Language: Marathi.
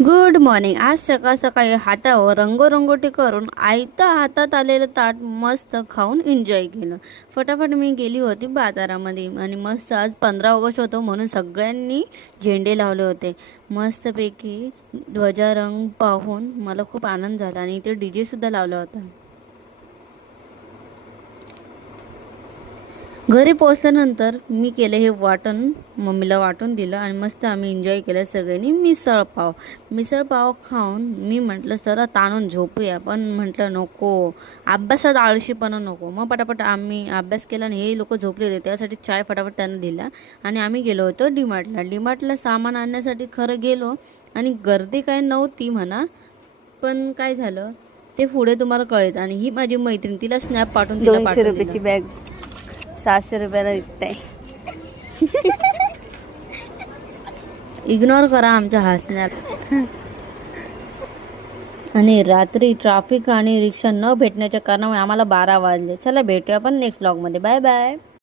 Good morning. आज सकाळ सकाळी हातावर रंगरंगोटी करून आयता हातात आलेलं ताट मस्त खाऊन एन्जॉय केलं. फटाफट मी गेली होती बाजारामध्ये आणि मस्त आज 15 ऑगस्ट होतं म्हणून सगळ्यांनी झेंडे लावले होते. मस्तपैकी ध्वजारंग पाहून मला खूप आनंद झाला आणि इथे DJ सुद्धा लावला होता. घरी पोहोचल्यानंतर मी केलं हे वाटण, मम्मीला वाटून दिलं आणि मस्त आम्ही एन्जॉय केलं सगळ्यांनी. मिसळ पाव खाऊन मी म्हटलं चला ताणून झोपूया, पण म्हटलं नको, अभ्यासात आळशीपणा नको. मग पटापट आम्ही अभ्यास केला आणि हे लोक झोपले होते, त्यासाठी चाय फटाफट त्यांना दिला आणि आम्ही गेलो होतो डीमार्टला सामान आणण्यासाठी. खरं गेलो आणि गर्दी काय नव्हती म्हणा, पण काय झालं ते पुढे तुम्हाला कळेल. आणि ही माझी मैत्रीण, तिला स्नॅप पाठवून 200 रुपयाची बॅग 600 रुपयाला विकताय. इग्नोर करा आमच्या हसण्यात. आणि रात्री ट्रॅफिक आणि रिक्षा न भेटण्याच्या कारणामुळे आम्हाला 12 वाजले. चला भेटूया आपण नेक्स्ट व्लॉगमध्ये. Bye bye.